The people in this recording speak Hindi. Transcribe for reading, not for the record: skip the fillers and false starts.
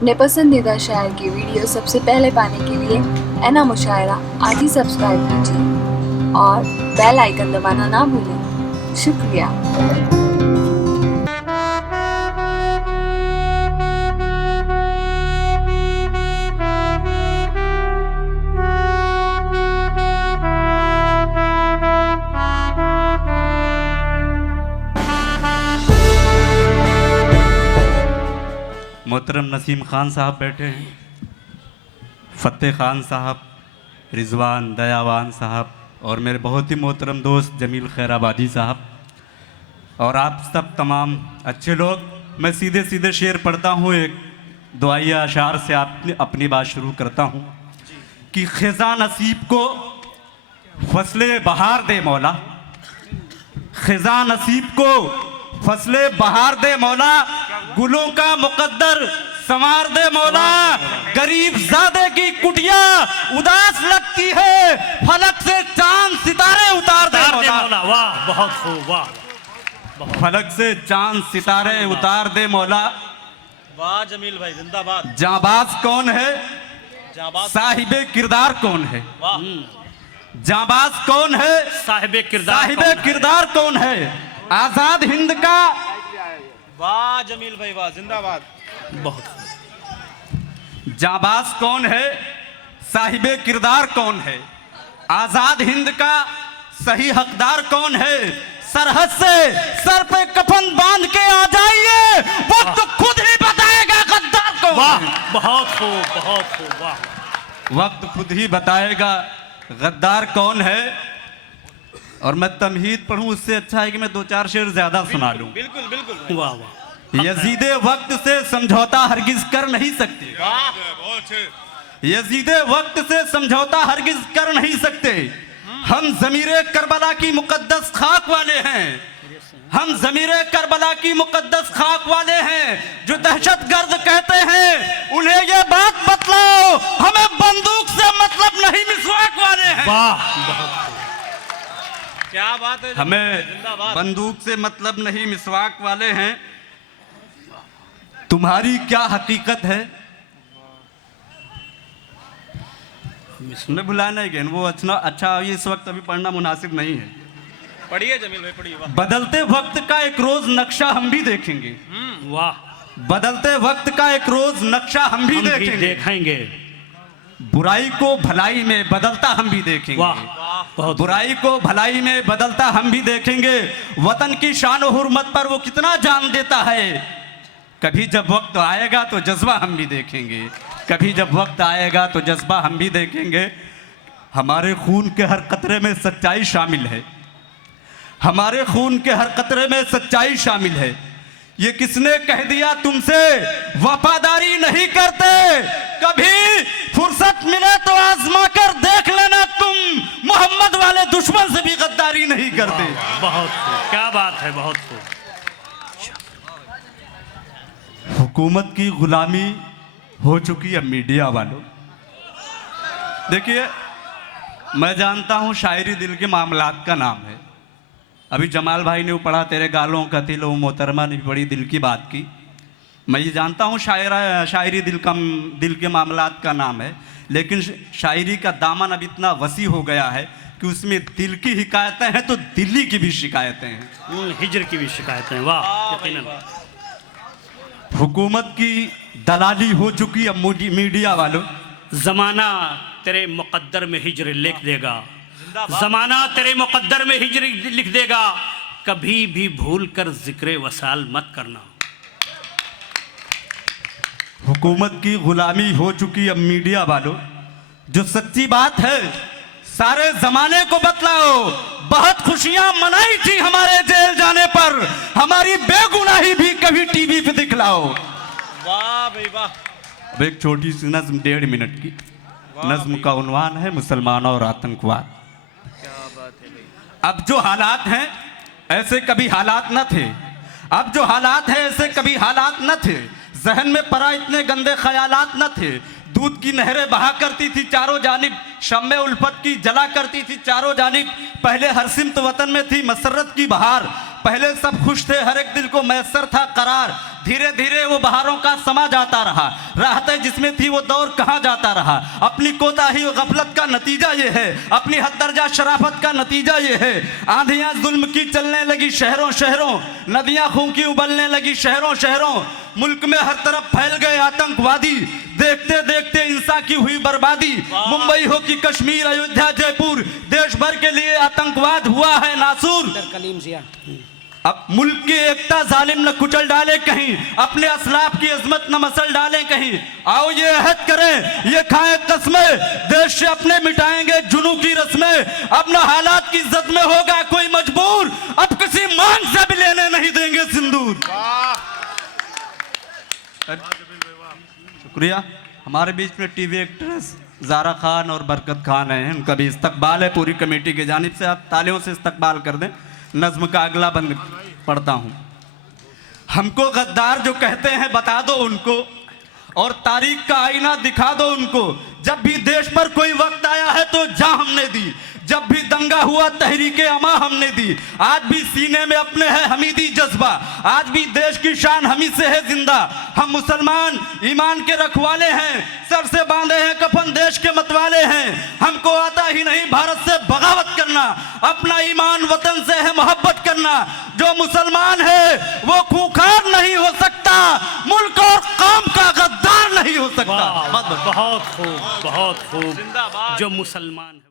अपने पसंदीदा शायर की वीडियो सबसे पहले पाने के लिए एना मुशायरा आज ही सब्सक्राइब कीजिए और बेल आइकन दबाना ना भूलें। शुक्रिया। मोहतरम नसीम खान साहब बैठे हैं, फ़तेह खान साहब, रिजवान दयावान साहब और मेरे बहुत ही मोहतरम दोस्त जमील खैराबादी साहब और आप सब तमाम अच्छे लोग। मैं सीधे सीधे शेर पढ़ता हूँ, एक दुआया अशार से अपनी बात शुरू करता हूँ कि ख़िज़ा नसीब को फसले बहार दे मौला, ख़िज़ा नसीब को फसले बहार दे मौला, गुलों का मुकद्दर संवार दे मौला, गरीब ज़ादे की कुटिया उदास लगती है, फलक से चांद सितारे उतार दे मौला। वाह, बहुत खूब, वाह। फलक से चांद सितारे उतार दे मौला। वाह जमील भाई, जिंदाबाद। जाबाज कौन है, साहिबे किरदार कौन है? वाह। जाबाज कौन है, साहिबे किरदार कौन है? आजाद हिंद का। वाह जमील भाई, वाह, जिंदाबाद। बहुत जाबाज कौन है, साहिबे किरदार कौन है? आजाद हिंद का सही हकदार कौन है? सरहद से सर पे कफन बांध के आ जाइए, वक्त खुद ही बताएगा गद्दार कौन। वाह, बहुत खूब, बहुत खूब, वाह। वक्त खुद ही बताएगा गद्दार कौन है। और मैं तमहीद पढ़ूं, उससे अच्छा है कि मैं दो चार शेर ज्यादा सुना लूं। बिल्कुल बिल्कुल, वाह वाह। यजीदे वक्त से समझौता हरगिज कर नहीं सकते, यजीदे वक्त से समझौता हरगिज कर नहीं सकते। हम ज़मीरे करबला की मुकद्दस खाक वाले हैं, हम ज़मीरे करबला की मुकद्दस खाक वाले हैं। जो दहशतगर्द कहते हैं उन्हें ये बात बतलाओ, हमें बंदूक से मतलब नहीं मिसवाक वाले हैं। वाह, क्या बात है। हमें बंदूक से मतलब नहीं मिसवाक वाले हैं। तुम्हारी क्या हकीकत है, मैं भुलाना ही वो अच्छा ये इस वक्त अभी पढ़ना मुनासिब नहीं है। पढ़िए जमील भाई, पढ़िए। बदलते वक्त का एक रोज नक्शा हम भी देखेंगे। वाह। बदलते वक्त का एक रोज नक्शा हम भी देखेंगे। बुराई को भलाई में बदलता हम भी देखेंगे। वाह, बुराई को भलाई में बदलता हम भी देखेंगे। वतन की शान और हुर्मत पर वो कितना जान देता है। कभी जब वक्त आएगा तो जज्बा हम भी देखेंगे, कभी जब वक्त आएगा तो जज्बा हम भी देखेंगे। हमारे खून के हर कतरे में सच्चाई शामिल है, हमारे खून के हर कतरे में सच्चाई शामिल है। ये किसने कह दिया तुमसे वफादारी नहीं करते? कभी फुर्सत मिले तो आजमा कर देख लेना, तुम मोहम्मद वाले दुश्मन से भी गद्दारी नहीं करते। बहुत खूब, क्या बात है, बहुत खूब। हुकूमत की गुलामी हो चुकी है मीडिया वालों। देखिए, मैं जानता हूं शायरी दिल के मामलात का नाम है। अभी जमाल भाई ने वो पढ़ा, तेरे गालों का तिल, वो मोहतरमा ने बड़ी दिल की बात की। मैं ये जानता हूँ शायरी दिल के मामलात का नाम है, लेकिन शायरी का दामन अब इतना वसी हो गया है कि उसमें दिल की हिकायतें हैं तो दिल्ली की भी शिकायतें हैं, हिजर की भी शिकायतें हैं। वाह, यकीनन। हुकूमत की दलाली हो चुकी है मीडिया वालों। जमाना तेरे मुकद्दर में हिजर लिख देगा, जमाना तेरे मुकद्दर में हिजर लिख देगा। कभी भी भूल कर जिक्र वसाल मत करना। हुकूमत की गुलामी हो चुकी है मीडिया वालों। जो सच्ची बात है सारे जमाने को बतलाओ। बहुत खुशियां मनाई थी हमारे जेल जाने पर, हमारी बेगुनाही भी कभी टीवी पे दिखलाओ। वाह भाई वाह। अब एक छोटी सी नज्म 1.5 मिनट की नज्म का उन्वान है मुसलमानों और आतंकवाद। क्या बात है भाई। अब जो हालात हैं ऐसे कभी हालात न थे, अब जो हालात हैं ऐसे कभी हालात न थे। जहन में परा इतने गंदे ख्यालात न थे। दूध की नहरें बहा करती थी चारों जानिब, शम्मे उल्फत की जला करती थी चारों जानिब। पहले हर सिमत वतन में थी मसरत की बहार, पहले सब खुश थे हर एक दिल को मैसर था करार। धीरे धीरे वो बहारों का समा जाता रहा। राहतें जिसमें थी वो दौर कहाँ जाता रहा। अपनी कोताही और गफलत का नतीजा ये है, अपनी हद दर्जा शराफत का नतीजा ये है। आंधियां जुल्म की चलने लगी शहरों शहरों, नदियां खून की उबलने लगी शहरों शहरों। मुल्क में हर तरफ फैल गए आतंकवादी, देखते देखते इंसान की हुई बर्बादी। मुंबई हो कि कश्मीर, अयोध्या, जयपुर, देश भर के लिए आतंकवाद हुआ है नासूर। अब मुल्क की एकता जालिम न कुचल डाले कहीं, अपने असलाफ की अजमत न मसल डाले कहीं। आओ ये अहद करें, ये खाएं कस्में, देश से अपने मिटाएंगे जुनू की रस्में। अब न हालात की इज्जत में होगा कोई मजबूर, अब किसी मांग से भी लेने नहीं देंगे सिंदूर। शुक्रिया। हमारे बीच में टीवी एक्ट्रेस ज़ारा खान और बरकत खान हैं, उनका भी इस्तकबाल है पूरी कमेटी की जानिब से। आप तालियों से इस्तकबाल कर दें। नज्म का अगला बंद पढ़ता हूँ। हमको गद्दार जो कहते हैं बता दो उनको, और तारीख का आईना दिखा दो उनको। जब भी देश पर कोई वक्त आया है तो जान हमने दी, जब भी दंगा हुआ तहरीके अमा हमने दी। आज भी सीने में अपने है हमीदी जज्बा, आज भी देश की शान हमी से है जिंदा। हम मुसलमान ईमान के रखवाले हैं, सर से बांधे हैं कफन देश के मतवाले हैं। हमको आता ही नहीं भारत से बगावत करना, अपना ईमान वतन से है मोहब्बत करना। जो मुसलमान है वो खूंखार नहीं हो सकता, मुल्क और कौम का गद्दार नहीं हो सकता। बहुत खूब, बहुत खूब। जो मुसलमान है